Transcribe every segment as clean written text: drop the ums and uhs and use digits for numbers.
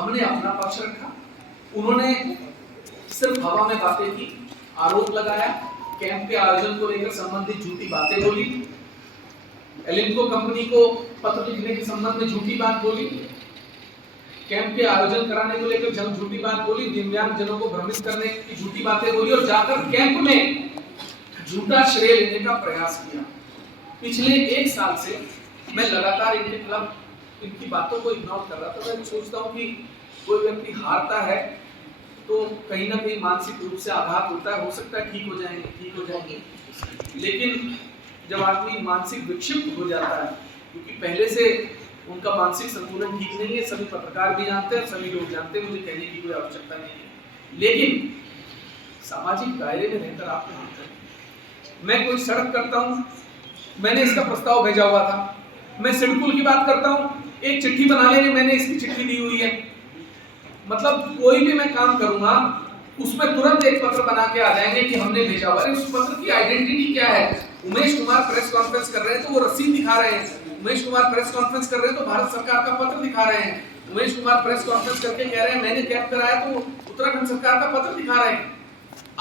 हमने अपना पक्ष रखा, उन्होंने सिर्फ हवा में बातें की, आरोप लगाया, कैंप के आयोजन को लेकर संबंधित झूठी बातें बोली, एलिम्को कंपनी को पत्र लिखने के संबंध में झूठी बात बोली, कैंप के आयोजन कराने को लेकर झूठी बात बोली, दिव्यांग जनों को भ्रमित करने की झूठी बातें बोली और जाकर कैंप में झूठा श्रेय लेने का प्रयास किया। पिछले 1 साल से मैं लगातार इनके खिलाफ इनकी बातों को इग्नोर कर रहा था। मैं सोचता हूँ कि कोई व्यक्ति हारता है तो कहीं ना कहीं मानसिक रूप से आघात होता है, हो सकता है ठीक हो जाएंगे, लेकिन जब आदमी मानसिक विक्षिप्त हो जाता है, क्योंकि पहले से उनका मानसिक संतुलन ठीक नहीं है, सभी पत्रकार भी जानते हैं, सभी लोग जानते हैं, मुझे कहने की कोई आवश्यकता नहीं है, लेकिन सामाजिक दायरे में रहकर आप जानते हैं। मैं कोई सड़क करता हूँ, मैंने इसका प्रस्ताव भेजा हुआ था, मैं सिडकुल की बात करता हूँ, एक चिट्ठी बना लेंगे, मैंने इसकी चिट्ठी दी हुई है, मतलब कोई भी मैं काम करूंगा उसमें तुरंत एक पत्र बना के आ जाएंगे कि हमने भेजा हुआ है। उस पत्र की आइडेंटिटी क्या है? उमेश कुमार प्रेस कॉन्फ्रेंस कर रहे हैं तो वो रसीद दिखा रहे हैं, उमेश कुमार प्रेस कॉन्फ्रेंस कर रहे हैं तो भारत सरकार का पत्र दिखा रहे हैं, उमेश कुमार प्रेस कॉन्फ्रेंस करके कह रहे हैं मैंने कैंप कराया तो उत्तराखंड सरकार का पत्र दिखा रहे हैं।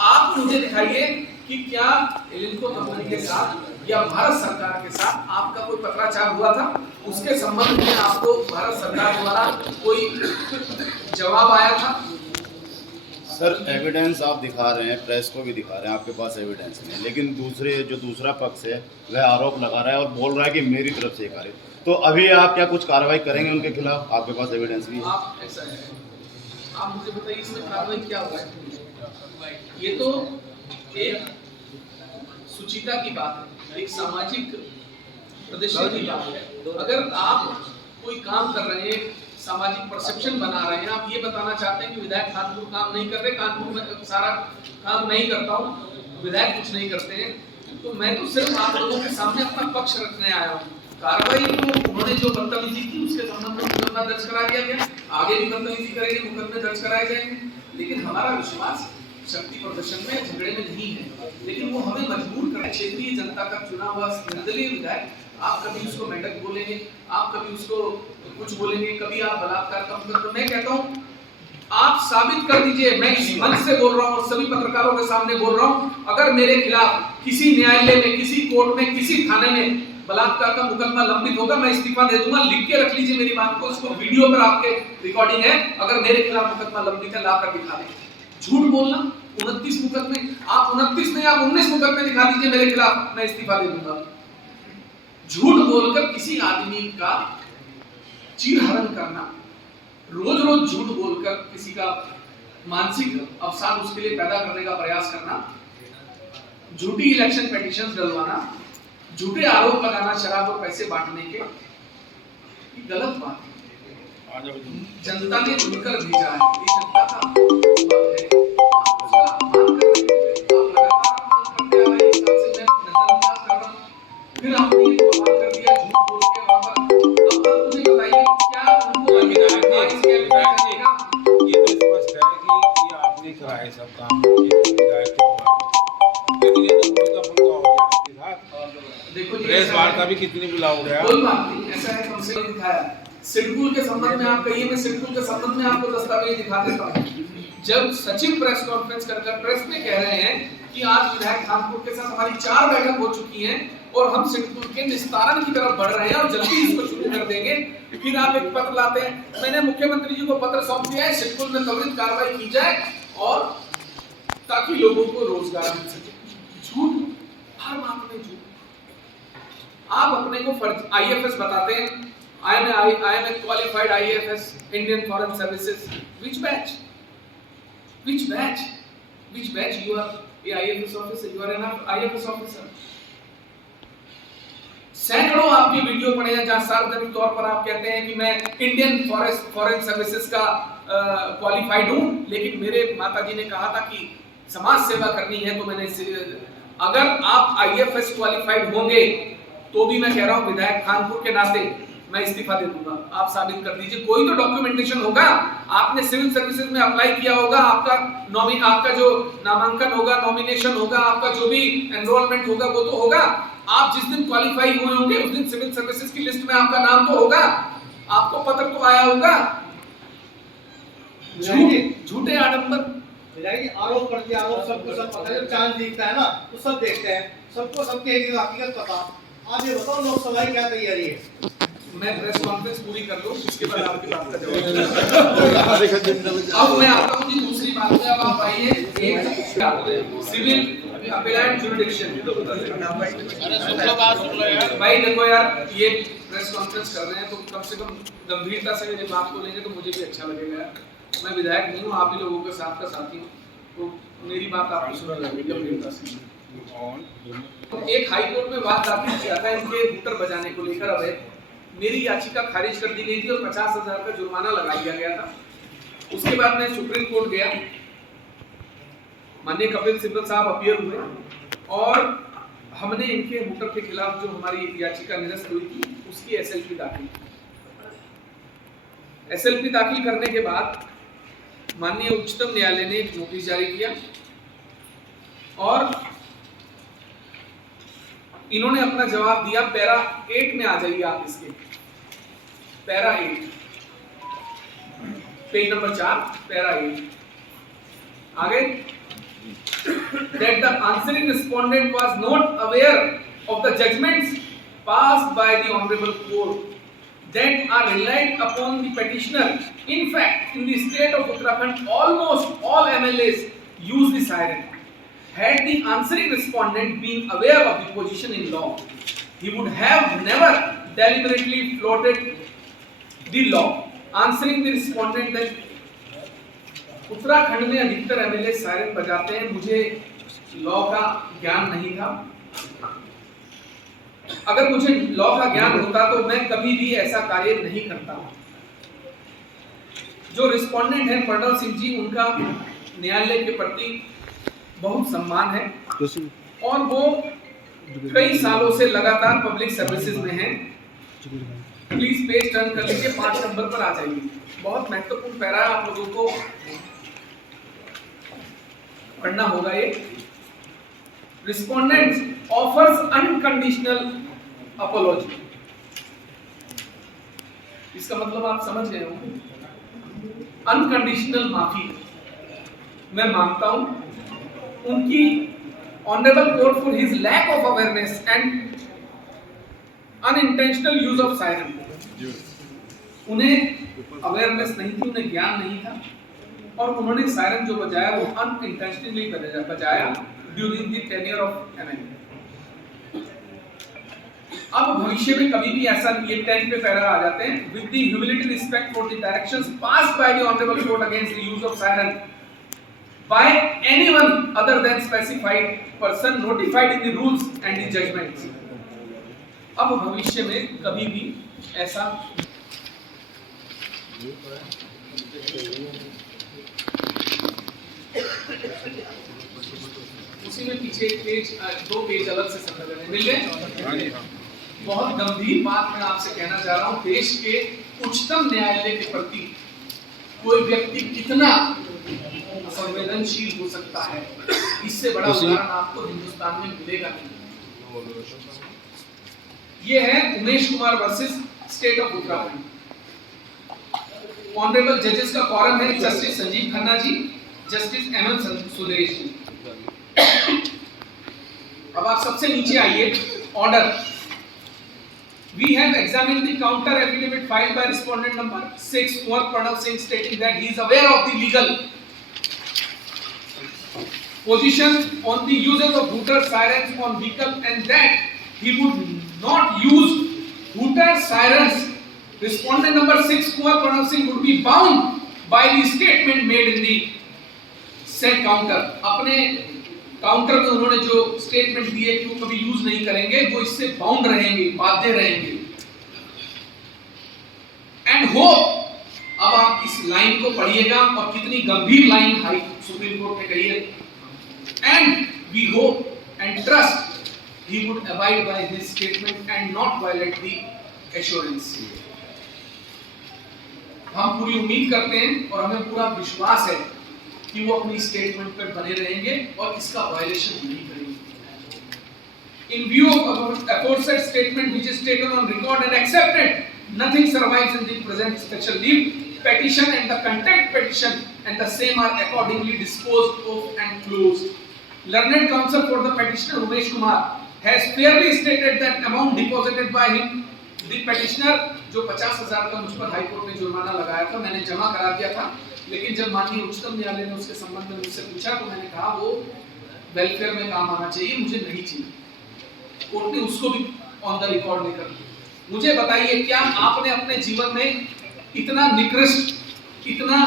आप मुझे दिखाइए कि क्या एलिम्को कंपनी के साथ या भारत सरकार के साथ आपका कोई पत्राचार हुआ था, उसके संबंध में आपको भारत सरकार द्वारा कोई जवाब आया था? सर एविडेंस आप दिखा रहे हैं, प्रेस को भी दिखा रहे हैं, आपके पास एविडेंस नहीं है, लेकिन दूसरा पक्ष है वह आरोप लगा रहा है और बोल रहा है कि मेरी तरफ से कार्य। तो अभी आप क्या कुछ कार्रवाई करेंगे उनके खिलाफ? आपके पास एविडेंस भी है। आप ऐसा है, आप मुझे बताइए इसमें कार्रवाई क्या हुआ है? ये तो एक सुचिता की बात है, एक सामाजिक प्रदर्शन की बात है। अगर आप कोई काम कर रहे हैं, सामाजिक परसेप्शन बना रहे हैं, आप ये बताना चाहते हैं कि विधायक कानपुर काम नहीं कर रहे, कानपुर में सारा काम नहीं करता हूँ, विधायक कुछ नहीं करते हैं, तो मैं तो सिर्फ आप लोगों के सामने अपना पक्ष रखने आया हूँ। कार्रवाई तो उन्होंने जो बदतमीजी की उसके संबंध में मुकदमा दर्ज करा दिया गया, आगे भी बदतमीजी करेंगे मुकदमे दर्ज कराए जाएंगे, लेकिन हमारा विश्वास शक्ति प्रदर्शन में झगड़े में नहीं है, लेकिन वो हमें मजबूर कर क्षेत्रीय जनता का चुना हुआ निर्दलीय विधायक, आप कभी उसको मेंढक बोलेंगे, आप कभी उसको कुछ बोलेंगे, कभी आप बलात्कार का मुकदमा। मैं कहता हूँ आप साबित कर दीजिए, मैं इस मंच से बोल रहा हूँ और सभी पत्रकारों के सामने बोल रहा हूँ, अगर मेरे खिलाफ किसी न्यायालय में, किसी कोर्ट में, किसी थाने में बलात्कार का मुकदमा लंबित होगा, मैं इस्तीफा दे दूंगा। लिख के रख लीजिए मेरी बात को, उसको वीडियो पर आपके रिकॉर्डिंग है, अगर मेरे खिलाफ मुकदमा लंबित है लाकर दिखा दें। झूठ बोलना 29 मुकदमे, आप 29 नहीं आप 19 मुकदमे दिखा दीजिए मेरे खिलाफ, मैं इस्तीफा दे दूंगा। झूठ बोलकर किसी आदमी का चीरहरण करना, रोज रोज झूठ बोलकर किसी का मानसिक अवसाद उसके लिए पैदा करने का प्रयास करना, झूठी इलेक्शन पिटीशंस डलवाना, झूठे आरोप लगाना शराब और पैसे बांटने के, ये गलत बात है। जनता ने चुनकर भेजा है, ये जनता का है, फिर आपने ये बवाल कर दिया झूठ बोल के वहां पर। अब आप मुझे बताइए क्या उनको ये तो स्पष्ट है कि आपने कराए सब काम, लेकिन ये तो मुल्का फुल्का हो गया आपके साथ। देखो प्रेस वार्ता भी कितनी बुला हो गया, कोई बात नहीं, ऐसा है कम से कम दिखाया। सिडकुल के संबंध में आप कहिए, मैं सिडकुल के संबंध में आपको दस्तावेज दिखा देता हूँ। जब सचिव प्रेस कॉन्फ्रेंस कर प्रेस में कह रहे हैं कि आज विधायक कानपुर के साथ हमारी 4 बैठक हो चुकी हैं और हम सिडकुल के निस्तारण की तरफ बढ़ रहे हैं और जल्दी इसको शुरू कर देंगे, फिर आप एक पत्र लाते हैं। मैंने मुख्यमंत्री जी को पत्र सौंप दिया है, सिडकुल में त्वरित कार्रवाई की जाए और ताकि लोगों को रोजगार मिल सके। झूठ, हर बात में झूठ। आप अपने को आईएफएस बताते हैं, I am a qualified IAFS, Indian Foreign Services. Which batch? Which batch? Which batch you are a IAFS officer? You are an IAFS officer. सैकड़ों आपके वीडियो पड़े हैं जहां सार्वजनिक तौर पर आप कहते हैं कि मैं इंडियन फॉरेन सर्विसेज का क्वालिफाइड हूं, लेकिन मेरे माताजी ने कहा था कि समाज सेवा करनी है तो मैंने, अगर आप आईएफएस क्वालिफाइड होंगे तो भी मैं कह रहा हूं विधायक कानपुर के नाते मैं इस्तीफा दे दूंगा। आप साबित कर दीजिए, कोई तो डॉक्यूमेंटेशन होगा, आपने सिविल सर्विसेज में अप्लाई किया होगा, आपका जो नामांकन होगा, नॉमिनेशन होगा, आपका जो भी एनरोलमेंट होगा वो तो होगा। आप जिस दिन क्वालिफाई हुए होंगे उस दिन सिविल सर्विसेज की लिस्ट में आपका नाम तो होगा, आपको पत्र तो आया होगा। झूठे आडंबर। आरोप प्रत्यारोप सबको सब पता है, जब चांद दिखता है ना तो सब देखते हैं, सबको सबकी हकीकत पता। आप ये बताओ लोकसभा की क्या तैयारी है? मैं प्रेस कॉन्फ्रेंस पूरी कर लूं, उसके बाद आपकी बात का जवाब। अब मैं आता हूं जी दूसरी बात में। अब आप आइए एक सिविल अपीलेट जुरिडिक्शन। भाई देखो यार, ये प्रेस कॉन्फ्रेंस कर रहे हैं तो कम से कम गंभीरता से मेरी बात को लेंगे तो मुझे भी अच्छा लगेगा। मैं विधायक नहीं हूँ, आप ही लोगों के साथ का साथी हूँ, तो मेरी बात आपको सुननी लगेगी गंभीरता से। एक हाई कोर्ट में बात दाखिल किया था इनके हूटर बजाने को लेकर। अब मेरी याचिका खारिज कर दी गई थी और 50,000 का जुर्माना लगा दिया गया था। उसके बाद मैं सुप्रीम कोर्ट गया, माननीय कपिल सिब्बल साहब अपीयर हुए और हमने इनके हूटर के खिलाफ जो हमारी याचिका निरस्त हुई थी उसकी एसएलपी दाखिल की। एसएलपी दाखिल करने के बाद माननीय उच्चतम न्यायालय ने एक नोटिस जारी किया और इन्होंने अपना जवाब दिया। पैरा 8 में आ जाइए आप, इसके पैरा 8, पेज नंबर 4, पैरा 8 आगे। That the answering respondent was not aware of the judgments passed by the honorable court that are relied upon the petitioner. In fact, in the state of Uttarakhand, almost all MLAs use the siren. Had the answering respondent been aware of the position in law, he would have never deliberately floated the law. Answering the respondent that Uttarakhand में अधिकतर MLA siren बजाते हैं, मुझे law का ज्ञान नहीं था। अगर मुझे लॉ का ज्ञान होता तो मैं कभी भी ऐसा कार्य नहीं करता। जो रिस्पोंडेंट है प्रणव सिंह जी, उनका न्यायालय के प्रति बहुत सम्मान है और वो कई सालों से लगातार पब्लिक सर्विसेज में हैं। प्लीज पेज टर्न कर लीजिए, 5 नंबर पर आ जाइए। बहुत महत्वपूर्ण पैरा है, आप लोगों को पढ़ना होगा ये। Respondent offers unconditional apology. इसका मतलब आप समझ गए होंगे, अनकंडीशनल माफी मैं मांगता हूं उनकी honourable court for his lack of awareness and unintentional use of siren. उन्हें अवेयरनेस नहीं थी, उन्हें ज्ञान नहीं था और उन्होंने सायरन जो बजाया वो अनइंटेंशनली बजाया during the tenure of MLA. अब भविष्य में कभी भी ऐसा, ये 10 पे पैरा आ जाते हैं, with the humility respect for the directions passed by the honourable court against the use of siren by anyone other than specified person notified in the rules and the judgments. अब भविष्य में कभी भी ऐसा उसी में पीछे एक पेज, 2 पेज अलग से संदर्भ में मिल गए। बहुत गंभीर बात मैं आपसे कहना चाह रहा हूं, देश के उच्चतम न्यायालय के प्रति कोई व्यक्ति कितना संवेदनशील हो सकता है, इससे बड़ा उदाहरण आपको हिंदुस्तान में मिलेगा नहीं। ये है Umesh Kumar versus state of Uttarakhand. Honourable जजेस का कॉरम है justice Sanjeev Khanna ji, justice MN Suresh ji. अब आप सबसे नीचे आइए, order. We have examined the counter affidavit filed by respondent number 6 Kumar Pranav Singh stating that he is aware of the legal position on the uses of hooter sirens on vehicle and that he would not use hooter sirens. Respondent number 6 Kumar Pranav Singh would be bound by the statement made in the said counter. अपने counter में उन्होंने जो statement दिए कि वो कभी use नहीं करेंगे, वो इससे बाउंड रहेंगे, बाध्य रहेंगे। एंड होप, अब आप इस लाइन को पढ़िएगा और कितनी गंभीर लाइन हाई सुप्रीम कोर्ट ने कही है। And we hope and trust he would abide by this statement and not violate the assurance. हम पूरी उम्मीद करते हैं और हमें पूरा विश्वास है कि वो अपनी स्टेटमेंट पर बने रहेंगे और इसका वायलेशन नहीं करेंगे। In view of aforesaid statement which is taken on record and accepted, nothing survives in the present special leave petition and the contempt petition and the same are accordingly disposed of and closed. Learned counsel for the petitioner Umesh Kumar has fairly stated that amount deposited by him, the petitioner, जो 50,000 का मुझ पर high court ने जुर्माना लगाया था, मैंने जमा करा दिया था। लेकिन जब माननीय उच्चतम न्यायालय ने उसके संबंध में मुझसे पूछा तो मैंने कहा वो वेलफेयर में काम आना चाहिए, मुझे नहीं चाहिए। कोर्ट ने उसको भी ऑन द रिकॉर्ड लेकर दिया। मुझे बताइए, क्या आपने अपने जीवन में इतना निकृष्ट, इतना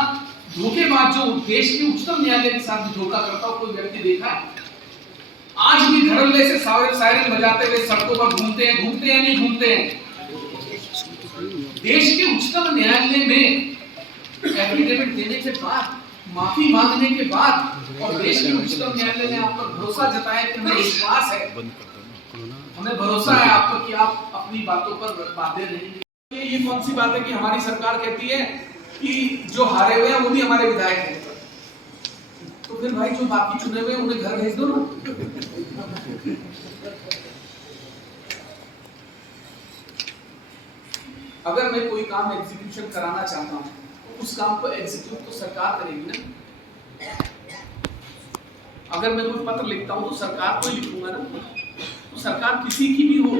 धोखेबाज, जो देश के उच्चतम न्यायालय के साथ भी धोखा करता हो, कोई व्यक्ति देखा है? आज भी धड़ल्ले से सायरन बजाते हुए सड़कों पर घूमते हैं या नहीं घूमते हैं? देश के उच्चतम न्यायालय में एफिडेविट देने के बाद, माफी मांगने के बाद, और देश के उच्चतम न्यायालय ने आप पर भरोसा जताया कि हमें विश्वास है, हमें भरोसा है आप पर कि आप अपनी बातों पर बाध्य रहेंगे। ये कौन सी बात है कि हमारी सरकार कहती है कि जो हारे हुए हैं वो भी हमारे विधायक हैं? तो फिर भाई जो बाकी चुने हुए हैं उन्हें घर भेज दो ना। अगर मैं कोई काम एग्जीक्यूशन कराना चाहता हूं, उस काम को एग्जीक्यूट तो सरकार करेगी ना। अगर मैं कोई पत्र लिखता हूं तो सरकार को ही लिखूंगा ना। तो सरकार किसी की भी हो,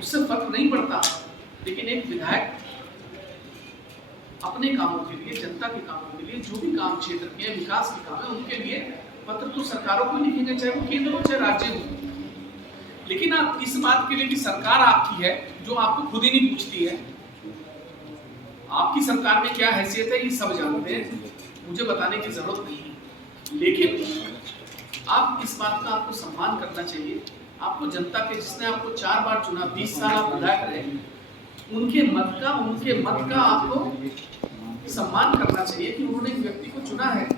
उससे फर्क नहीं पड़ता। लेकिन एक विधायक अपने कामों के लिए, जनता के कामों के लिए, जो भी काम क्षेत्र के विकास के काम है उनके लिए पत्र तो सरकारों को लिखेंगे, चाहे वो केंद्र हो चाहे राज्य हो। लेकिन आप इस बात के लिए कि सरकार आपकी है, जो आपको खुद ही नहीं पूछती है, आपकी सरकार में क्या हैसियत है ये सब जानते हैं, मुझे बताने की जरूरत नहीं है। लेकिन आप इस बात का आपको सम्मान करना चाहिए। आपको जनता के, जिसने आपको 4 बार चुना, 20 साल आप विधायक रहे, उनके मत का आपको सम्मान करना चाहिए कि उन्होंने एक व्यक्ति को चुना है।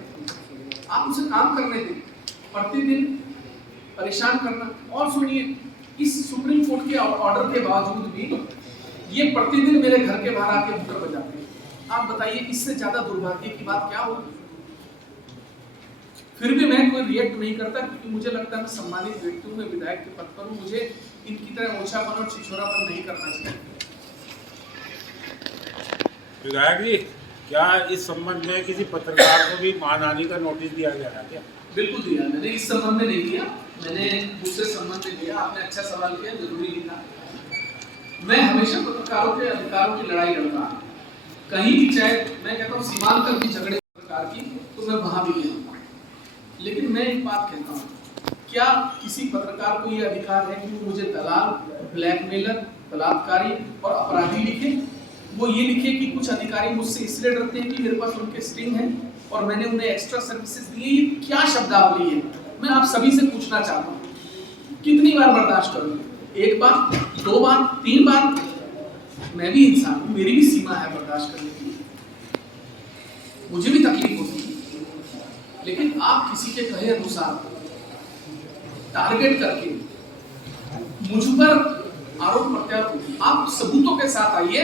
आप उसे काम करने दें, प्रतिदिन परेशान करना। और सुनिए, इस सुप्रीम कोर्ट के ऑर्डर के बावजूद भी ये प्रतिदिन मेरे घर के बाहर आके हुक्कर बजाते हैं। आप बताइए, इससे ज्यादा दुर्भाग्य की बात क्या होगी? फिर भी मैं कोई रिएक्ट नहीं करता, क्योंकि मुझे लगता है मैं सम्मानित व्यक्ति हूं, मैं विधायक के पद पर हूं, मुझे इनकी तरह ओछापन और छिछोरापन नहीं करना चाहिए। विधायक जी, क्या इस संबंध में किसी पत्रकार को भी मानहानि का नोटिस दिया गया है क्या? बिल्कुल दिया, मैंने इस संबंध में नहीं दिया, मैंने दूसरे संबंध में दिया। आपने अच्छा सवाल किया, जरूरी लिखा। मैं हमेशा पत्रकारों के अधिकारों की लड़ाई लड़ता हूं, कहीं भी, चाहे मैं कहता हूँ सीमांत तक भी झगड़े पत्रकार की, तो मैं वहां भी गया। लेकिन मैं एक बात कहता हूँ, क्या किसी पत्रकार को यह अधिकार है कि वो मुझे दलाल, ब्लैकमेलर, बलात्कारी और अपराधी लिखे? वो ये लिखे कि कुछ अधिकारी मुझसे इसलिए डरते हैं कि मेरे पास उनके स्टिंग है और मैंने उन्हें एक्स्ट्रा सर्विसेज दी है? ये क्या शब्दावली है? मैं आप सभी से पूछना चाहता हूँ, कितनी बार बर्दाश्त करूँ? 1 बार, 2 बार, 3 बार? मैं भी इंसान हूँ, मेरी भी सीमा है बर्दाश्त करने की, मुझे भी तकलीफ होती है। लेकिन आप किसी के कहे अनुसार टारगेट करके मुझ पर आरोप प्रत्यारोप, आप सबूतों के साथ आइए,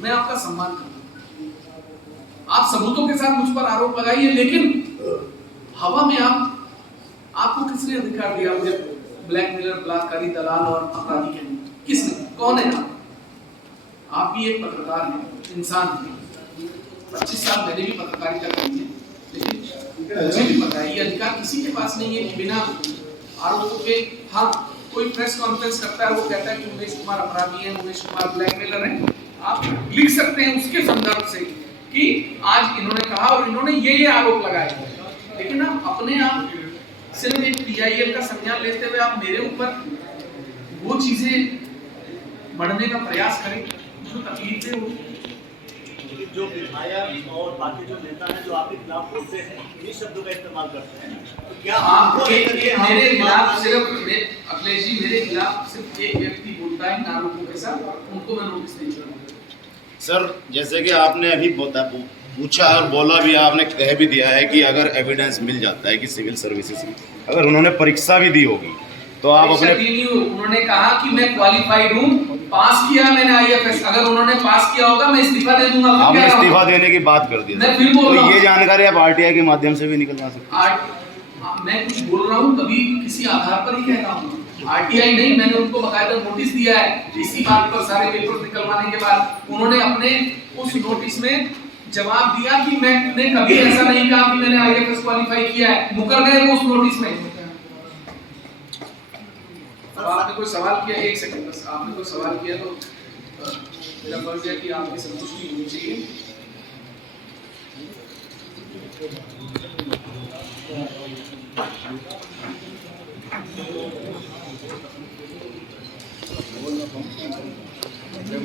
मैं आपका सम्मान करूंगा। आप सबूतों के साथ मुझ पर आरोप लगाइए, लेकिन हवा में आपको किसने अधिकार दिया मुझे ब्लैकमेलर, बलात्कारी, दलाल और अपराधी कहने? किसने? कौन है आप भी एक पत्रकार हैं, इंसान हैं। 25 साल मैंने भी पत्रकारिता करी है, लेकिन मुझे भी पता है ये अधिकार किसी के पास नहीं है कि बिना आरोपों के, हाँ, कोई प्रेस कॉन्फ्रेंस करता है, वो कहता है कि उमेश कुमार अपराधी है, उमेश कुमार ब्लैकमेलर है, आप लिख सकते हैं उसके संदर्भ से कि आज इन्होंने कहा और इन्होंने ये आरोप लगाए। लेकिन आप अपने आप सिर्फ एक PIL का संज्ञान लेते हुए आप मेरे ऊपर वो चीजें बढ़ने का प्रयास करें जो तकलीफें होगी। जो विधायक और बाकी जो नेता हैं जो आपके खिलाफ बोलते हैं, इन्हीं शब्दों का इस्तेमाल करते हैं, तो क्या आप मेरे खिलाफ सिर्फ अखिलेश जी, मेरे खिलाफ सिर्फ एक व्यक्ति बोलता है इन आरोपों के साथ, उनको मैं नोटिस नहीं छोड़ूंगा। सर, जैसे कि आपने अभी पूछा और बोला भी, आपने कह भी दिया है कि अगर एविडेंस मिल जाता है कि सिविल सर्विसेज में अगर उन्होंने परीक्षा भी दी होगी तो आप अपने, उन्होंने कहा कि मैं क्वालिफाइड हूँ, पास किया मैंने IFS, अगर उन्होंने पास किया होगा मैं इस्तीफा दे दूंगा। आपने इस्तीफा देने की बात कर दी, तो ये जानकारी आप RTI के माध्यम से भी निकल जा सकते हैं। मैं कुछ बोल रहा हूँ कभी किसी आधार पर ही कह रहा हूँ, RTI नहीं, मैंने उनको बकायदा नोटिस दिया है। इसी बात पर सारे पेपर निकलवाने के बाद उन्होंने अपने उस नोटिस में जवाब दिया कि मैंने कभी ऐसा नहीं कहा कि मैंने आईएफएस क्वालिफाई किया है, मुकर गए वो उस नोटिस में। अब आपने कोई सवाल किया, एक सेकंड बस, आपने कोई सवाल किया तो मेरा फर्ज है कि आपकी संतुष्टि होनी चाहिए।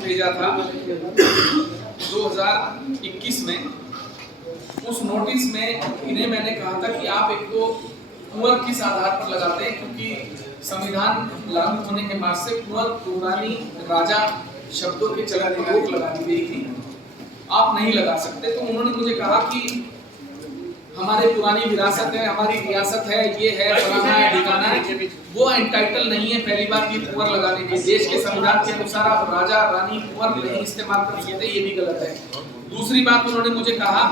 भेजा था 2021 में, उस नोटिस में इन्हें मैंने कहा था कि आप एक तो कुंवर किस आधार पर लगाते हैं, क्योंकि संविधान लागू होने के बाद से कुंवर पुरानी राजा शब्दों के चलन में रोक लगा दी गई थी, आप नहीं लगा सकते। तो उन्होंने मुझे कहा कि हमारे पुरानी विरासत है, हमारी रियासत है, ये है, फलाना है, ठिकाना है, वो एंटाइटल नहीं है पहली बार की कुंवर लगाने के। देश के संविधान के अनुसार आप राजा रानी कुंवर नहीं इस्तेमाल कर सकते, ये भी गलत है। दूसरी बात उन्होंने मुझे कहा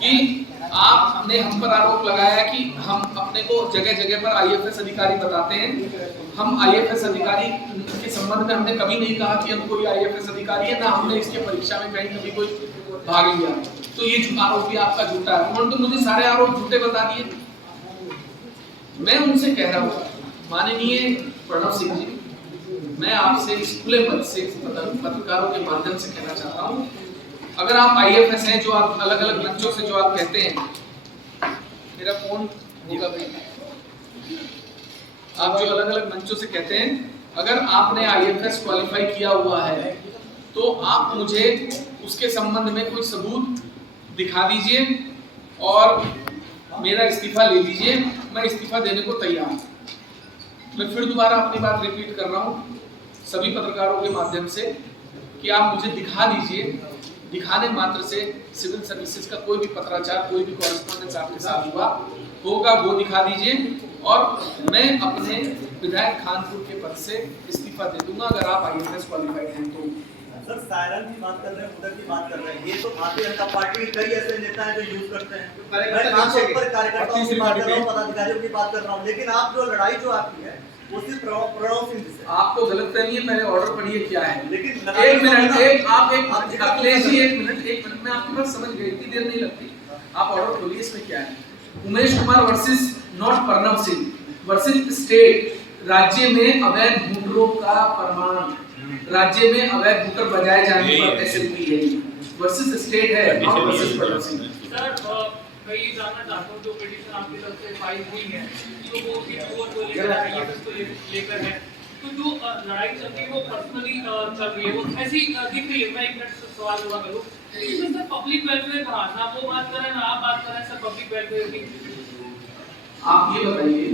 कि आपने हम पर आरोप लगाया कि हम अपने को जगह जगह पर आईएफएस अधिकारी बताते हैं। हम आईएफएस अधिकारी के संबंध में हमने कभी नहीं कहा कि हम कोई आईएफएस अधिकारी है, ना हमने इसके परीक्षा में कहीं कभी कोई भाग लिया। तो ये आरोप भी आपका झूठा है। उन्होंने तो मुझे सारे आरोप झूठे बता दिए। मैं उनसे कह रहा हूँ, माननीय प्रणव सिंह जी, मैं आपसे इस खुले मन से पत्रकारों के माध्यम से कहना चाहता हूँ, अगर आप आईएफएस हैं, जो आप अलग अलग मंचों से जो आप कहते हैं, मेरा फोन होगा भाई, आप जो अलग अलग मंचों से कहते हैं, अगर आपने आईएफएस क्वालिफाई किया हुआ है तो आप मुझे उसके संबंध में कोई सबूत दिखा दीजिए और मेरा इस्तीफा ले लीजिए। मैं इस्तीफा देने को तैयार हूं। मैं फिर दोबारा अपनी बात रिपीट कर रहा हूं सभी पत्रकारों के माध्यम से कि आप मुझे दिखा दीजिए। दिखाने मात्र से सिविल सर्विसेज का कोई भी पत्राचार, कोई भी कॉरेस्पॉन्डेंस आपके साथ हुआ होगा, वो दिखा दीजिए और मैं अपने विधायक खानपुर के पद से इस्तीफा दे दूंगा अगर आप आईएफएस क्वालिफाइड हैं तो। सर सायरन की बात कर रहे हैं, उधर की बात कर रहे हैं, ये तो भारतीय जनता पार्टी के कई ऐसे नेता हैं जो यूज करते हैं। मैं खासतौर पर कार्यकर्ताओं की बात कर रहा हूँ, पदाधिकारियों की बात कर रहा हूँ, लेकिन आप जो लड़ाई जो आपकी है वो सिर्फ प्रणव सिंह से। आपको गलतफहमी है, पहले ऑर्डर पढ़िए क्या है। लेकिन एक मिनट, अखिलेश जी एक मिनट में आपकी बात समझ गई, इतनी देर नहीं लगती। आप ऑर्डर खोलिए, इसमें क्या है। Umesh Kumar versus not Pranav Singh versus state. राज्य में अवैध बूटरों का प्रमाण, राज्य में अवैध बूटर बजाए जाने पर एसएलपी है वर्सेस स्टेट है, not versus Pranav Singh. Sir मैं ये जानना चाहता हूँ, जो पिटीशन आपकी तरफ से फाइल हुई है तो वो को लेकर आईएफएस को लेकर है, तो जो लड़ाई चल रही है वो पर्सनली चल रही है, वो ऐसी दिख रही है। मैं एक मिनट सवाल हुआ करूँ, इसमें सर पब्लिक वेलफेयर कहाँ, ना वो बात कर रहे हैं ना आप बात कर रहे हैं सर पब्लिक वेलफेयर की। आप ये बताइए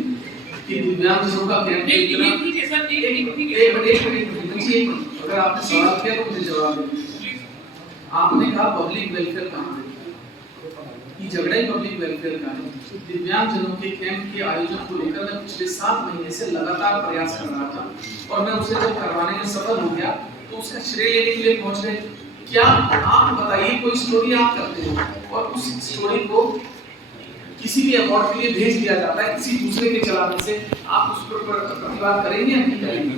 कि दिव्यांगजनों का कैंप ठीक है सर, ठीक है अगर आपने सवाल किया तो मुझे जवाब दीजिए। आपने कहा पब्लिक वेलफेयर कहाँ है, ये झगड़ा ही पब्लिक वेलफेयर का है। दिव्यांगजनों के कैंप के आयोजन को लेकर मैं पिछले 7 महीने से लगातार प्रयास कर रहा था और मैं उसे जब करवाने में सफल हो गया तो उसका श्रेय लेने के लिए पहुंच गए। क्या आप बताइए, कोई स्टोरी आप करते हो और उस स्टोरी को किसी भी अवार्ड के लिए भेज दिया जाता है किसी दूसरे के चलाने से, आप उस पर प्रतिवाद करेंगे या नहीं करेंगे?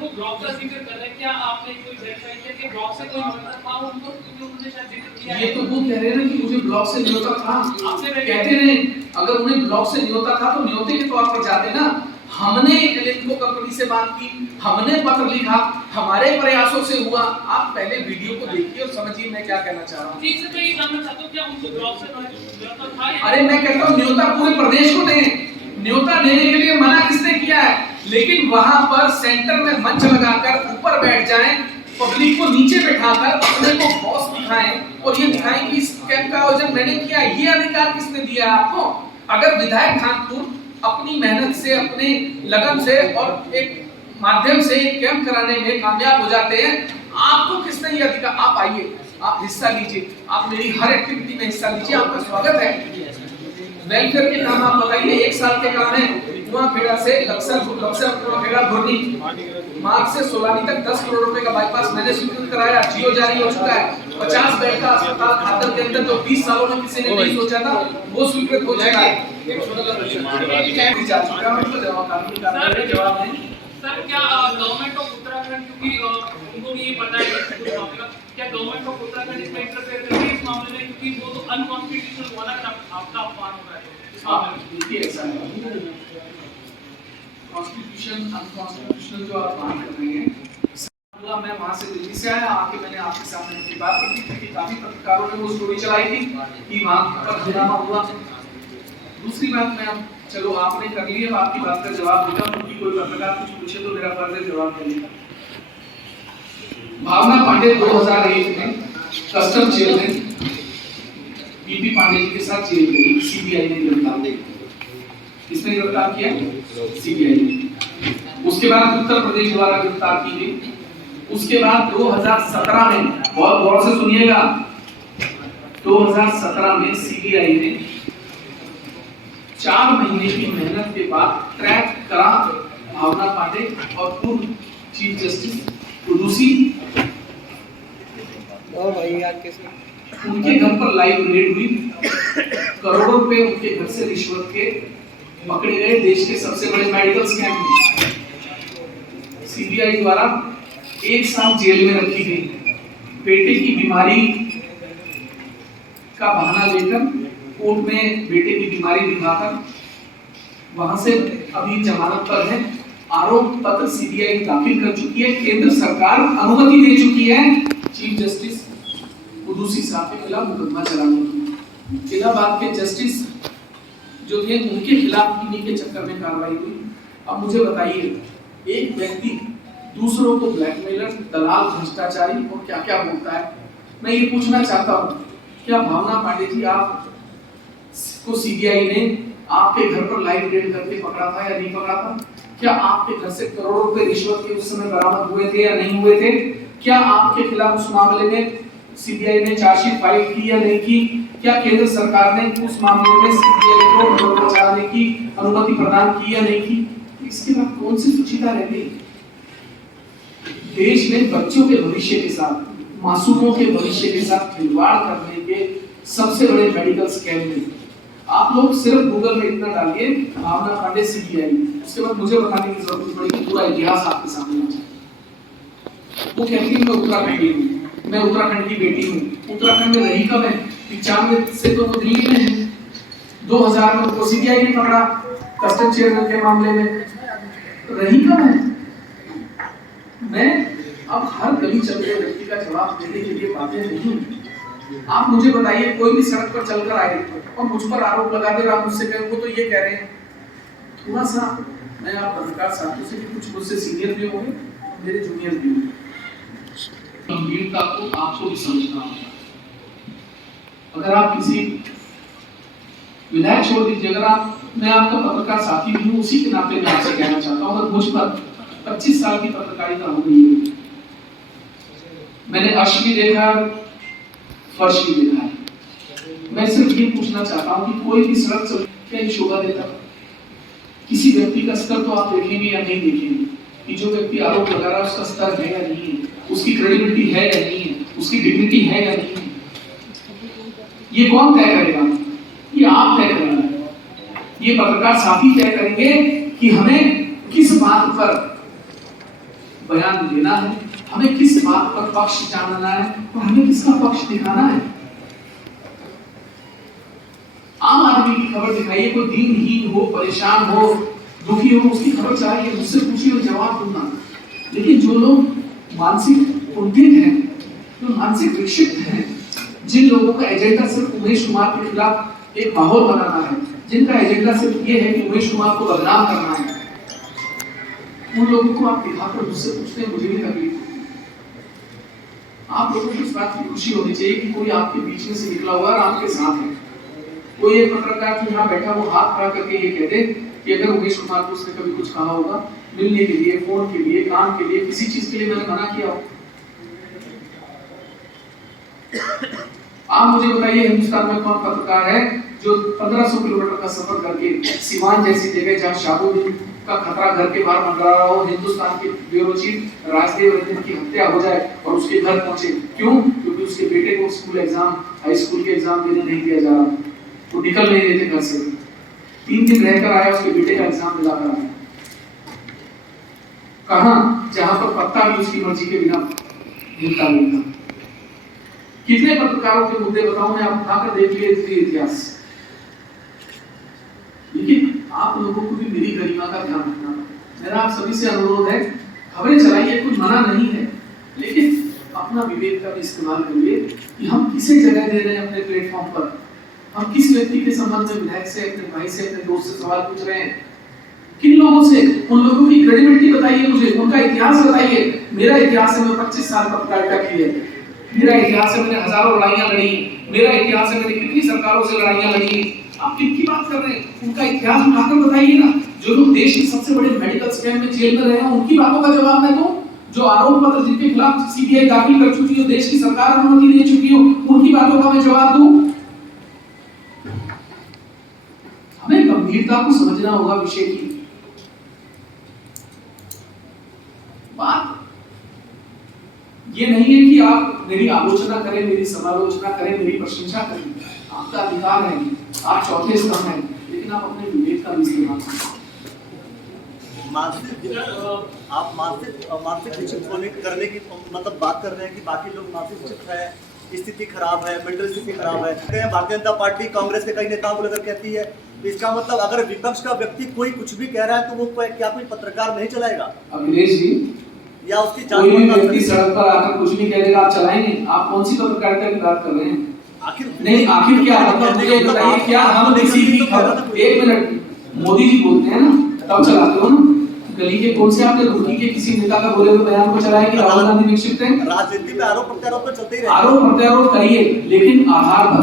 वो ब्लॉक का जिक्र कर रहे हैं, क्या आपने कोई वेरीफाई किया कि ब्लॉक से कोई न्योता था उनको, क्योंकि उन्होंने शायद जिक्र किया है। ये तो वो कह रहे हैं ना कि मुझे ब्लॉक से न्योता था, आपसे कहते रहे अगर उन्हें ब्लॉक से न्योता था तो न्योते के तौर पर जाते ना। हमने एलेक्ट्रो कंपनी से बात की, हमने पत्र लिखा, हमारे प्रयासों से हुआ। आप पहले वीडियो को देखिए और समझिए मैं क्या कहना चाह रहा हूँ। ठीक से मैं ये जानना चाहता हूँ, क्या उनको ब्लॉक से न्योता था या? अरे मैं कहता हूँ न्योता पूरे प्रदेश को दें, न्योता देने के लिए मना किसने किया है, लेकिन वहां पर सेंटर में मंच लगाकर ऊपर बैठ जाएं, पब्लिक को नीचे बैठाकर अपने को बॉस दिखाएं और ये दिखाएं कि इस कैंप का आयोजन मैंने किया। ये अधिकार किसने दिया है आपको? अगर विधायक खानपुर अपनी मेहनत से, अपने लगन से और एक माध्यम से एक कैंप कराने में कामयाब हो जाते हैं, आपको किसने ये अधिकार? आप आइए, आप हिस्सा लीजिए, आप मेरी हर एक्टिविटी में हिस्सा लीजिए, आपका स्वागत है। वेलफेयर के काम आप बताइए, 1 साल के काम है। कुआंखेड़ा से लक्सर कुआंखेड़ा भुरनी मार्च से सोलानी तक 10 करोड़ रुपए का बाईपास मैंने स्वीकृत कराया, जियो जारी हो चुका है। 50 बेड का अस्पताल खादर के अंदर जो 20 सालों में किसी ने नहीं सोचा था वो स्वीकृत हो जाएगा। सर क्या गवर्नमेंट ऑफ उत्तराखंड, क्योंकि उनको भी ये नहीं पता है कुछ मामले का, क्या गवर्नमेंट ऑफ उत्तराखंड इसमें इंटरफेयर कर रही है इस मामले में, क्योंकि वो तो अनकॉन्स्टिट्यूशनल हुआ ना, आपका अपमान हो रहा है इस मामले में। देखिए ऐसा है, कॉन्स्टिट्यूशन अनकॉन्स्टिट्यूशनल जो आप बात कर रहे हैं, मैं वहां से दिल्ली से आया, आके मैंने आपके सामने उनकी बात की थी कि काफी पत्रकारों ने वो स्टोरी चलाई थी कि वहां पर हंगामा हुआ। दूसरी बात, मैं अब चलो आपने कर ली, अब आपकी बात का जवाब देता हूं कि कोई पत्रकार कुछ पूछे तो मेरा फर्ज है जवाब देने का। भावना पांडे 2001 में कस्टम जेल में बीपी पांडे जी के साथ जेल गई, सीबीआई ने गिरफ्तार किया। किसने गिरफ्तार किया? सीबीआई ने। उसके बाद उत्तर प्रदेश द्वारा गिरफ्तार की गई। उसके बाद 2017 में, बहुत गौर से सुनिएगा, 2017 में सीबीआई ने 4 महीने की मेहनत के बाद ट्रैक करा भावना पांडे और पूर्व चीफ जस्टिस कुदूसी, उनके घर पर लाइव रेड हुई। करोड़ों रुपए उनके घर से रिश्वत के पकड़े गए। देश के सबसे बड़े मेडिकल स्कैम सीबीआई द्वारा 1 साल जेल में रखी गई। बेटे की बीमारी का बहाना लेकर कोर्ट में बेटे की बीमारी दिखाकर वहां से अभी जमानत पर है। आरोप पत्र सीबीआई दाखिल कर चुकी है। केंद्र सरकार अनुमति दे चुकी है चीफ जस्टिस कुदूसी साहब के खिलाफ मुकदमा चलाने की। इलाहाबाद के जस्टिस जो थे उनके खिलाफ इन्हीं के चक्कर में कार्रवाई हुई। अब मुझे बताइए, एक व्यक्ति दूसरों को ब्लैकमेलर, दलाल, भ्रष्टाचारी और क्या क्या बोलता है। मैं ये पूछना चाहता हूँ, क्या भावना पांडे जी आप को सीबीआई ने आपके घर पर लाइव रेड करके पकड़ा था या नहीं पकड़ा था? क्या आपके घर से करोड़ों रुपए रिश्वत के उस समय बरामद हुए थे या नहीं हुए थे? क्या आपके खिलाफ उस मामले में सीबीआई ने चार्जशीट फाइल की या नहीं की? क्या केंद्र सरकार ने उस मामले में सीबीआई को मुकदमा चलाने की अनुमति प्रदान की या नहीं की? इसके बाद कौन सी सुचिता रह गई? देश में बच्चों के भविष्य के साथ, मासूमों के भविष्य के साथ खिलवाड़ करने के सबसे बड़े मेडिकल स्कैम में आप लोग सिर्फ गूगल में इतना डालिए भावना पांडे सीबीआई, उसके बाद मुझे बताने की जरूरत पड़ेगी, पूरा इतिहास आपके सामने आ जाए। वो कहती है मैं उत्तराखंडी हूँ, मैं उत्तराखंड की बेटी हूँ। उत्तराखंड में रही कब है? 95 से तो वो दिल्ली में है। 2000 में उनको सीबीआई ने पकड़ा कस्टम चेयरमैन के मामले में। रही कब है? मैं अब हर गली चलते व्यक्ति का जवाब देने के लिए बातें नहीं। आप मुझे बताइए, कोई भी सड़क पर चलकर आए और मुझ पर आरोप लगा दे, आप मुझसे कहें वो तो ये कह रहे हैं। थोड़ा सा मैं आप पत्रकार साथियों से, कुछ मुझसे सीनियर भी होंगे, मेरे जूनियर भी होंगे, गंभीरता को आपको भी समझना होगा। अगर आप किसी विधायक छोड़ दीजिए, अगर आप, मैं आपका पत्रकार साथी भी हूँ, उसी के नाते मैं आपसे कहना चाहता हूँ, अगर मुझ पर 25 साल की पत्रकारिता हो गई है, मैंने अर्श भी देखा, फर्श भी देखा है। मैं सिर्फ ये पूछना चाहता हूँ कि कोई भी सड़क चल क्या ये शोभा देता? किसी व्यक्ति का स्तर तो आप देखेंगे या नहीं देखेंगे कि जो व्यक्ति आरोप लगा रहा है उसका स्तर है या नहीं है, उसकी क्रेडिबिलिटी है या नहीं है, उसकी डिग्निटी है या नहीं है? ये कौन तय करेगा? ये आप तय करेंगे, ये पत्रकार साथी तय करेंगे कि हमें किस बात पर बयान देना है, हमें किस बात पर पक्ष जानना है और हमें किसका पक्ष दिखाना है। आम आदमी की खबर दिखाइए, कोई दीनहीन हो, परेशान हो, दुखी हो, उसकी खबर चाहिए, मुझसे पूछिए और जवाब दूंगा। लेकिन जो लोग मानसिक उद्विग्न हैं, जो मानसिक विक्षिप्त हैं, जिन लोगों का एजेंडा सिर्फ उमेश कुमार के खिलाफ एक माहौल बनाना है, जिनका एजेंडा सिर्फ ये है कि उमेश कुमार को बदनाम करना है, उन लोगों को आप दिखाकर मुझसे पूछते हैं, मुझे भी तकलीफ होती है। आप लोगों को इस बात की खुशी होनी चाहिए कि कोई आपके बीच में से निकला हुआ और आपके साथ है। कोई एक पत्रकार जो यहाँ बैठा वो हाथ खड़ा करके ये कह दे कि अगर उमेश कुमार को उसने कभी कुछ कहा होगा, मिलने के लिए, फोन के लिए, काम के लिए, किसी चीज के लिए मैंने मना किया हो। आप मुझे बताइए, हिंदुस्तान में कौन पत्रकार है जो 1500 किलोमीटर का सफर करके सिवान जैसी जगह जहाँ शाहबुद्दीन का खतरा घर के बाहर मंडरा रहा हो, हिंदुस्तान के ब्यूरो चीफ राजदेव रंजन की हत्या हो जाए और उसके घर पहुंचे? क्यों? क्योंकि उसके बेटे को स्कूल एग्जाम, हाई स्कूल के एग्जाम देने नहीं दिया जा रहा, वो निकल नहीं देते घर से। 3 दिन रहकर आया, उसके बेटे का एग्जाम दिलाकर आया। कहां? जहां पर पत्ता भी उसकी मर्जी के बिना हिलता नहीं था। कितने पत्रकारों के मुद्दे बताऊं मैं, आप उठाकर देख लीजिए इतिहास। लेकिन आप लोगों को भी मेरी गरिमा का ध्यान रखना, मेरा आप सभी से अनुरोध है, खबरें चलाइए, कुछ मना नहीं है, लेकिन अपना विवेक का भी इस्तेमाल करिए कि हम किसे जगह दे रहे हैं अपने प्लेटफॉर्म पर। हम किस व्यक्ति के संबंध में विधायक से, अपने भाई से, अपने दोस्त से सवाल पूछ रहे हैं, किन लोगों से, उन लोगों की क्रेडिबिलिटी बताइए मुझे, उनका इतिहास बताइए। मेरा इतिहास है, मैं 25 साल पत्रकारिता की है, मेरा इतिहास है, मैंने हजारों लड़ाइयां लड़ी, मेरा इतिहास है, मैंने कितनी सरकारों से लड़ाइयां लड़ी। आप किनकी बात कर रहे हैं? उनका इतिहास उठाकर बताइए ना। जो लोग देश के सबसे बड़े मेडिकल स्कैम में जेल में रहे हैं, उनकी बातों का जवाब मैं दूं। जो आरोप पत्र जिनके खिलाफ सीबीआई दाखिल कर चुकी हो, देश की सरकार अनुमति दे चुकी हो, उनकी बातों का मैं जवाब दूं। हमें गंभीरता को समझना होगा विषय की। बात ये नहीं है कि आप मेरी आलोचना करें, मेरी समालोचना करें, मेरी प्रशंसा करें, आपका अधिकार है, आप चौथे स्तंभ हैं, लेकिन आप अपने विवेक का भी इस्तेमाल करें। आप मानसिक विक्षिप्त होने करने की मतलब बात कर रहे हैं कि बाकी लोग मानसिक विक्षिप्त है, स्थिति खराब है, मेंटल स्थिति खराब है। भारतीय जनता पार्टी कांग्रेस के कई नेताओं को लेकर कहती है, इसका मतलब अगर विपक्ष का व्यक्ति कोई कुछ भी कह रहा है तो वो क्या कोई पत्रकार नहीं चलाएगा? अखिलेश जी, या उसकी कोई भी व्यक्ति सड़क पर आकर कुछ भी कह देगा, आप चलाएंगे? आप कौन सी पत्रकारिता की बात कर रहे हैं? आखिर नहीं, आखिर क्या मतलब मुझे बताइए, क्या हम किसी की खबर, एक मिनट, मोदी जी बोलते हैं ना तब चलाते हो ना? गली के कौन से आपने रुड़की के किसी नेता का बोले हुए बयान को चलाया कि राहुल गांधी विक्षिप्त हैं? राजनीति में आरोप प्रत्यारोप तो चलते ही रहे। आरोप प्रत्यारोप करिए, लेकिन आधार पर,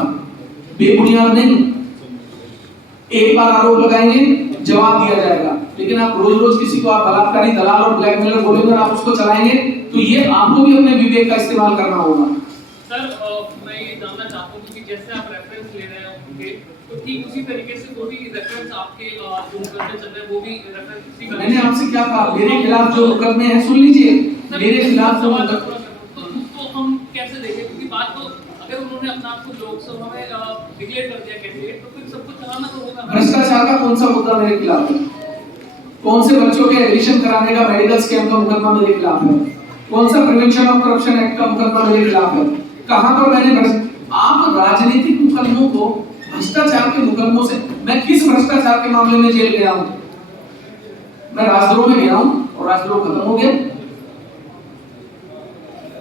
बेबुनियाद नहीं। एक बार आरोप लगाएंगे, जवाब दिया जाएगा, लेकिन आप रोज रोज किसी को आप बलात्कारी, दलाल और ब्लैकमेलर बोलेंगे और आप उसको चलाएंगे, तो ये आपको भी अपने विवेक का इस्तेमाल करना होगा। सर, मैं ये जानना चाहता हूँ कि जैसे आप रेफरेंस ले रहे हैं उनके, तो ठीक उसी तरीके से वो भी रेफरेंस आपके जो मुकदमे चल रहे हैं वो भी रेफरेंस उसी का। मैंने आपसे क्या कहा? मेरे खिलाफ जो मुकदमे हैं, सुन लीजिए, मेरे खिलाफ जो तो हम कैसे देखें? क्योंकि बात तो अगर उन्होंने अपना आप को लोकसभा में डिक्लेयर कर दिया कैंडिडेट, तो फिर सब कुछ चलाना तो होगा। भ्रष्टाचार का कौन सा मुद्दा मेरे खिलाफ है? कौन से बच्चों के एडमिशन कराने का मेडिकल स्कैम का मुकदमा मेरे खिलाफ है? कौन सा प्रिवेंशन ऑफ करप्शन एक्ट का मुकदमा मेरे खिलाफ है? कहां पर मैंने आप राजनीतिक मुकदमों को भ्रष्टाचार के मुकदमों से, मैं किस भ्रष्टाचार के मामले में जेल गया हूं? मैं राजद्रोह में गया हूं और राजद्रोह खत्म हो गया।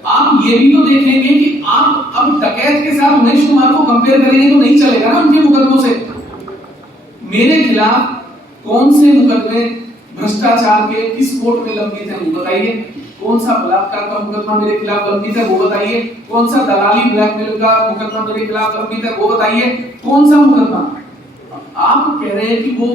आप ये भी तो देखेंगे कि आप अब डकैत के साथ उमेश कुमार को कंपेयर करेंगे तो नहीं चलेगा ना उनके मुकदमों से। मेरे खिलाफ कौन से मुकदमे भ्रष्टाचार के किस कोर्ट में लंबित हैं वो बताइए। कौन सा बलात्कार का मुकदमा मेरे खिलाफ लंबित है वो बताइए। कौन सा दलाली ब्लैकमेल का मुकदमा मेरे खिलाफ लंबित है वो बताइए। कौन सा मुकदमा? आप कह रहे हैं कि वो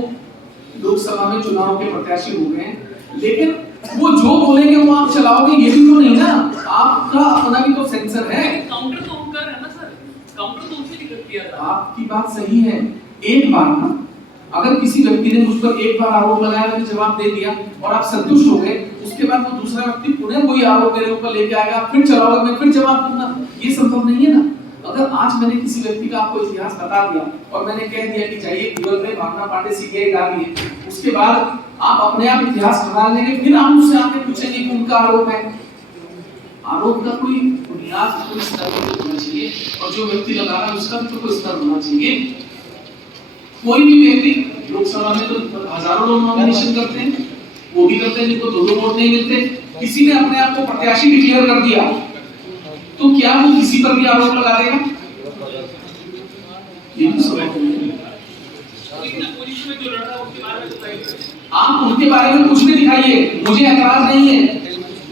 लोकसभा में चुनाव के प्रत्याशी हो गए, लेकिन वो जो बोलेंगे वो आप चलाओगे, ये भी तो नहीं ना। आपका अपना भी तो सेंसर है। काउंटर तो हम कर रहे हैं ना सर, काउंटर तो उनसे नहीं किया जा रहा। आपकी बात सही है। एक बार ना, अगर किसी व्यक्ति ने मुझ पर एक बार आरोप लगाया, मैंने जवाब दे दिया और आप संतुष्ट हो गए, उसके बाद वो दूसरा व्यक्ति पुनः कोई आरोप मेरे ऊपर लेके आएगा, फिर चलाओगे, मैं फिर जवाब दूंगा, ये संभव नहीं है ना। अगर आज मैंने किसी व्यक्ति का आपको इतिहास बता दिया और मैंने कह दिया कि जाइए गूगल में भावना पांडे सीबीआई डालिए, उसके बाद आप अपने आप इतिहास बना लेंगे, फिर आप मुझसे आके पूछेंगे कि उनका आरोप है। आरोप का कोई बुनियाद, कोई स्तर होना चाहिए, और जो व्यक्ति लगा रहा है उसका भी तो कोई स्तर होना चाहिए। कोई भी व्यक्ति, लोकसभा में तो हजारों लोग नॉमिनेशन करते हैं, वो भी करते हैं जिनको दो वोट नहीं मिलते। किसी ने अपने आप को प्रत्याशी डिक्लेयर कर दिया, तो क्या वो किसी पर भी आरोप लगा देगा? ये भी सवाल है। आप उनके बारे में कुछ भी दिखाइए, मुझे ऐतराज नहीं है।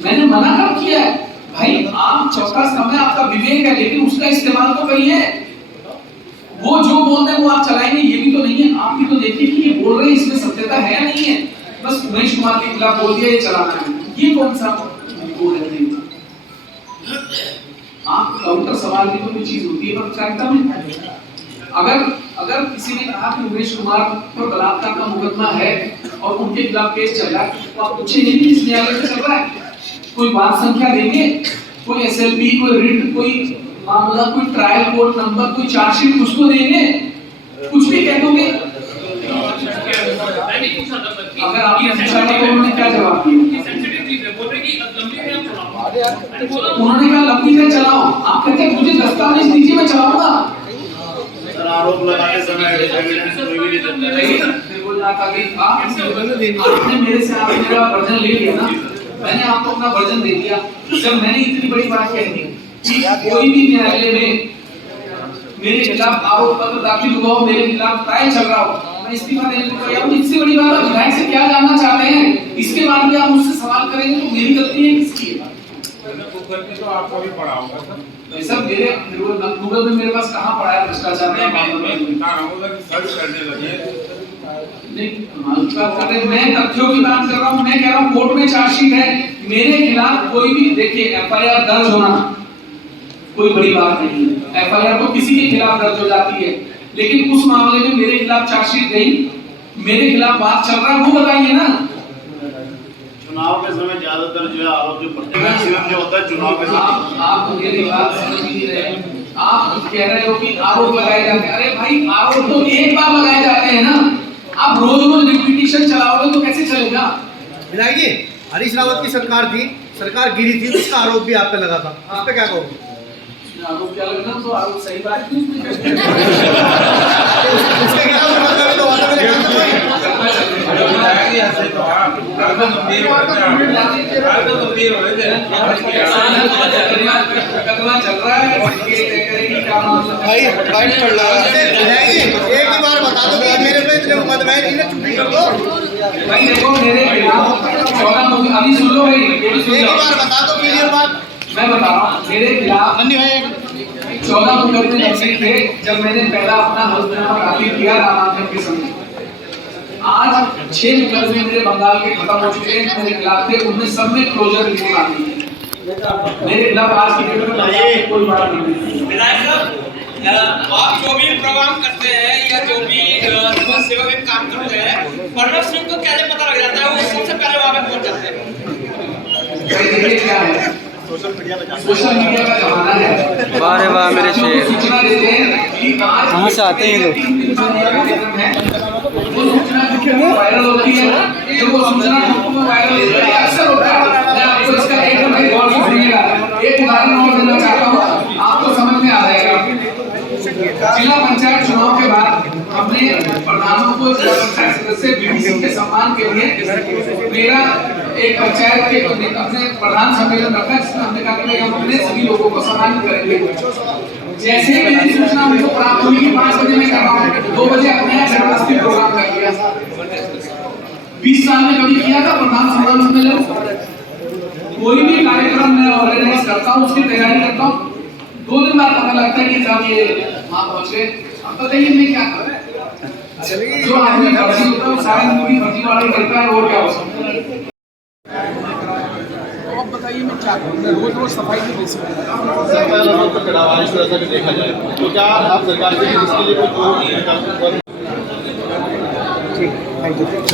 मैंने मना कब किया है भाई? आप चौथा स्तंभ है, आपका विवेक है, लेकिन उसका इस्तेमाल तो करिए। वो जो बोल रहे हैं वो आप चलाएंगे, ये भी तो नहीं है। आप भी तो देखिए कि ये बोल रहे हैं, इसमें सत्यता है या नहीं है। बस उमेश कुमार के खिलाफ बोल दिया, ये चलाना है, ये कौन सा वो है? आप काउंटर सवाल की तो कोई चीज होती है पत्रकारिता में। अगर किसी ने कहा कि उमेश कुमार पर बलात्कार का मुकदमा है और उनके खिलाफ केस चल रहा है, तो आप पूछेंगे कि किस न्यायालय से चल रहा है? कोई बात संख्या देंगे, कोई एसएलपी, कोई रिट, कोई मामला, कोई ट्रायल कोर्ट नंबर, कोई चार्जशीट, कुछ तो देंगे। कुछ भी कह दोगे। अगर आपने पूछा तो उन्होंने क्या जवाब दिया? उन्होंने कहा लंबी तक चलाओ, आप कहते हैं मुझे दस्तावेज दीजिए मैं चलाऊंगा। सर आरोप लगाते समय एविडेंस कोई भी नहीं देता है। मैं बोल रहा था कि आपने मेरे से आप मेरा वर्जन ले लिया ना, मैंने आपको अपना वर्जन दे दिया। जब मैंने इतनी बड़ी बात कह दी कि कोई भी न्यायालय में मेरे खिलाफ आरोप पत्र दाखिल हुआ हो, मेरे खिलाफ ट्रायल चल रहा हो, मैं इस्तीफा देने को तैयार हूं। इससे बड़ी बात आप विधायक से क्या जानना चाहते हैं, इसके बाद भी आप मुझसे सवाल करेंगे तो मेरी गलती है किसकी है? तो आपको भी पढ़ा होगा सर। सब मेरे गूगल में मेरे पास कहां पड़ा है भ्रष्टाचार के मामले में? सर्च करने लगे नहीं, बात कर रहे, मैं तथ्यों की बात कर रहा हूं। मैं कह रहा हूं कोर्ट में चार्जशीट है, मेरे खिलाफ कोई भी, देखिए एफआईआर दर्ज होना कोई बड़ी बात नहीं है। एफआईआर तो किसी के खिलाफ दर्ज हो जाती है, लेकिन उस मामले में मेरे खिलाफ चार्जशीट गई, मेरे खिलाफ बात चल रहा है, वो बताइए ना। चुनाव के समय ज्यादातर जो है आरोप जो मैक्सिमम जो होता है चुनाव के समय। आप मेरी बात समझ नहीं रहे। आप कह रहे हो कि आरोप लगाए जाते हैं। अरे भाई आरोप तो एक बार लगाए जाते हैं ना, आप रोज रोज रिपीटिशन चलाओगे तो कैसे चलेगा? विधायक जी, हरीश रावत की सरकार थी, सरकार गिरी थी, उसका आरोप भी आप पे लगा था, उस पे क्या कहोगे? आरोप क्या लगना, तो आरोप सही बात नहीं। उसके क्या मतलब है, तो वादा में लिखा था कोई? मुकदमा चल रहा है, ये तय करेगी क्या मामला है। विधायक जी, एक ही बार बता दो कि मेरे पे इतने मुकदमे हैं, इन्हें छुट्टी कर दो। भाई देखो मेरे खिलाफ 14 मुकदमे, अभी सुन लो भाई, ये भी सुन एक ही लो। बार बता दो, क्लियर बात। मैं बता रहा हूँ, मेरे खिलाफ 14 मुकदमे नक्सली थे जब मैंने पहला अपना हल्फनामा दाखिल किया नामांकन के समय। आज 6 मुकदमे मेरे बंगाल के खत्म हो चुके हैं, मेरे खिलाफ थे, उनमें सब में क्लोजर रिपोर्ट आ गई है। मेरे खिलाफ आज की डेट में कोई बात नहीं है। विधायक साहब, आप जो भी प्रोग्राम करते हैं या जो भी समाज सेवा में काम करते हैं, प्रणव सिंह को कैसे पता लग जाता है, वो सबसे पहले वहां पे पहुंच जाते हैं? देखिए क्या है, सोशल मीडिया का जमाना है। वाह वाह मेरे शेर, सूचना देते हैं कि आज कहाँ से आते हैं ये लोग? वो सूचना वायरल होती है, जो वो सूचना में वायरल होती है अक्सर होता है। मैं आपको इसका एकदम गौर से सुनिएगा, एक उदाहरण और देना चाहता हूँ, आपको समझ में आ जाएगा। जिला पंचायत चुनाव के बाद हमने प्रधानों को जिला पंचायत सदस्य बीडीसी के सम्मान के लिए मेरा एक पंचायत के अपने प्रधान सम्मेलन रखा, जिसमें हमने कहा कि हम अपने सभी लोगों को सम्मानित करेंगे। जैसे ही मेरी सूचना मुझे प्राप्त हुई कि 5 बजे मैं कर रहा हूँ, 2 बजे अपने यहाँ जबरदस्ती प्रोग्राम कर लिया। 20 साल में कभी किया था प्रधान सम्मान सम्मेलन? कोई भी कार्यक्रम मैं ऑर्गेनाइज करता हूँ, उसकी तैयारी करता हूँ, 2 दिन बाद पता लगता है कि साहब ये वहाँ पहुँच गए। अब बताइए मैं क्या करूँ? जो आदमी फर्जी होता है वो सारी जिंदगी फर्जीवाड़ा करता है, और क्या हो सकता है? अब बताइए मैं क्या करूँ? मैं रोज रोज सफाई की बेसिस पे देखा जाए तो क्या आप सरकार के लिए इसके लिए कोई